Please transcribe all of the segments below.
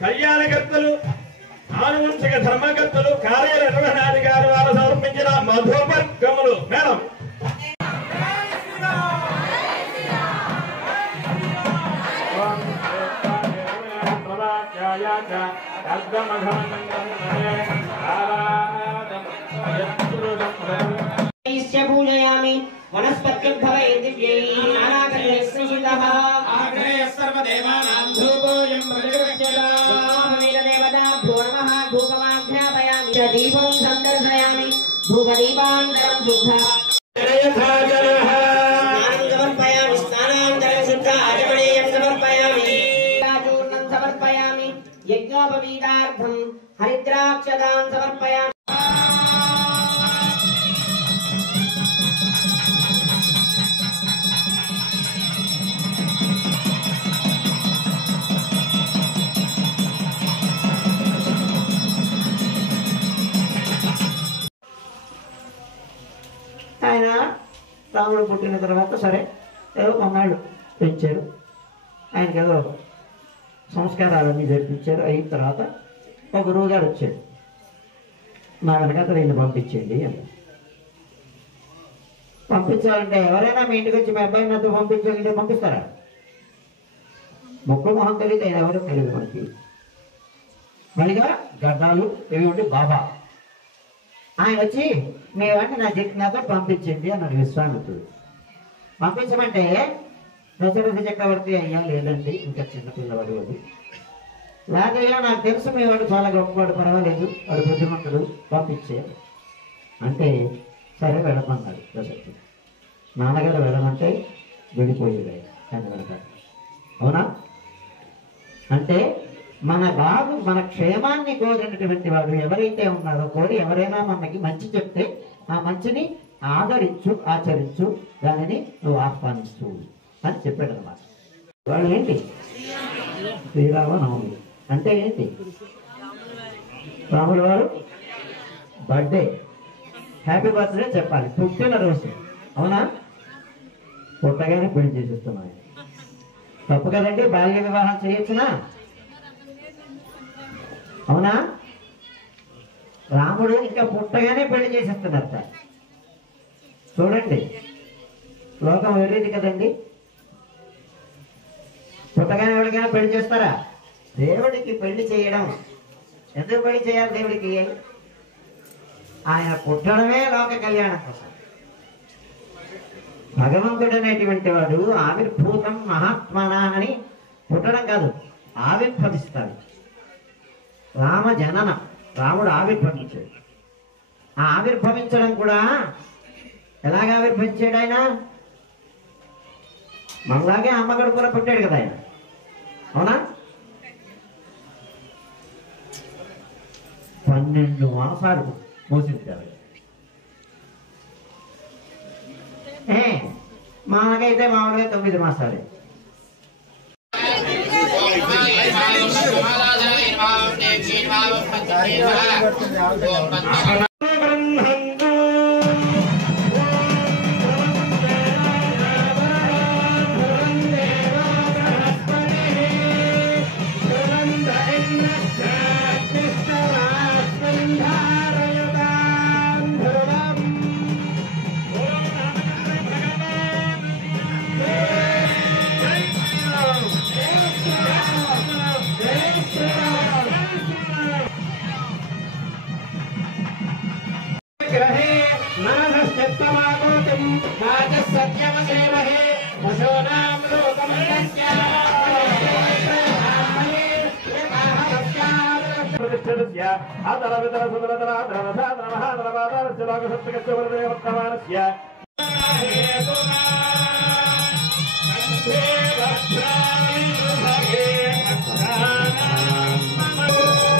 కళ్యాణకర్తలు ఆనువంశిక ధర్మకర్తలు కార్యనిర్వహణాధికారి వారు సమర్పించిన మధుపర్గములు మేడం पूजयामि वनस्पतिर्भवे दिव्यैः नानाकर्णैः आग्नेय सर्वदेवानां धूपोऽयं देवताभ्यो नमः धूपमाघ्रापयामि च दीपं सन्दर्शयामि धूपदीपान्तरं शुद्धा समर्पयामि स्नानान्तरं शुद्ध आचमनीयं समर्पयामि चूर्णं समर्पयामि यज्ञोपवीतार्थं हरिद्राक्षदां समर्पयामि ఆయన రాముడు పుట్టిన తర్వాత సరే ఏదో కొన్నాళ్ళు పెంచారు, ఆయనకి ఏదో సంస్కారాలన్నీ జరిపించారు. అయిన తర్వాత ఒక గురువు గారు వచ్చాడు, మా వెనకాల వీళ్ళు పంపించండి అని. పంపించాలంటే ఎవరైనా మీ ఇంటికి వచ్చి మీ అబ్బాయి నాతో పంపించాలంటే పంపిస్తారా? మొక్క మొహం తెలియదు, ఆయన ఎవరో తెలియదు మనకి. మళ్ళీగా గడ్డాలు ఇవి ఉండి బాబా ఆయన వచ్చి మీ వాడిని నాతో పంపించండి అన్నాడు విశ్వామిత్రుడు. పంపించమంటే దశరథ చక్రవర్తి అయ్యా లేదండి ఇంకా చిన్నపిల్లవాడు వాడు, లేదయ్యా నాకు తెలుసు మీ వాడు చాలా గొప్పవాడు, పర్వాలేదు వాడు బుద్ధిమంతుడు, పంపించే అంటే సరే వెళ్ళమన్నాడు దశరథుడు. నాన్నగారు వెళ్ళమంటే వెళ్ళిపోయేది ఆయన వెనక. అవునా? అంటే మన బాబు మన క్షేమాన్ని కోరినటువంటి వాడు ఎవరైతే ఉన్నారో, కోరి ఎవరైనా మనకి మంచి చెప్తే ఆ మంచిని ఆదరించు, ఆచరించు, దానిని నువ్వు ఆహ్వానించు అని చెప్పాడు అన్నమాట. వాళ్ళు ఏంటి? శ్రీరామనవమి అంటే ఏంటి? రాముల వారు బర్త్డే, హ్యాపీ బర్త్డే చెప్పాలి, పుట్టినరోజు. అవునా? పుట్టగానే పెళ్లి చేసేస్తున్నాయి, తప్పు కదండి? బాల్య వివాహం చేయొచ్చునా? అవునా? రాముడు ఇంకా పుట్టగానే పెళ్లి చేసేస్తున్నారట. చూడండి, లోకం వెళ్ళేది కదండి. పుట్టగానే ఎవరికైనా పెళ్లి చేస్తారా? దేవుడికి పెళ్లి చేయడం, ఎందుకు పెళ్లి చేయాలి దేవుడికి? ఆయన పుట్టడమే లోక కళ్యాణం కోసం. భగవంతుడు అనేటువంటి వాడు ఆవిర్భూతం మహాత్మన అని పుట్టడం కాదు, ఆవిర్భవిస్తాడు. రామ జననం, రాముడు ఆవిర్భవించాడు. ఆ ఆవిర్భవించడం కూడా ఎలాగ ఆవిర్భవించాడు? ఆయన మనలాగే అమ్మగడు కూడా పుట్టాడు కదా ఆయన. అవునా? 12 మాసాలు మోసించారు. మాకైతే మామూలుగా 9 మాసాలే.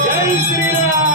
Jai Sri Ram.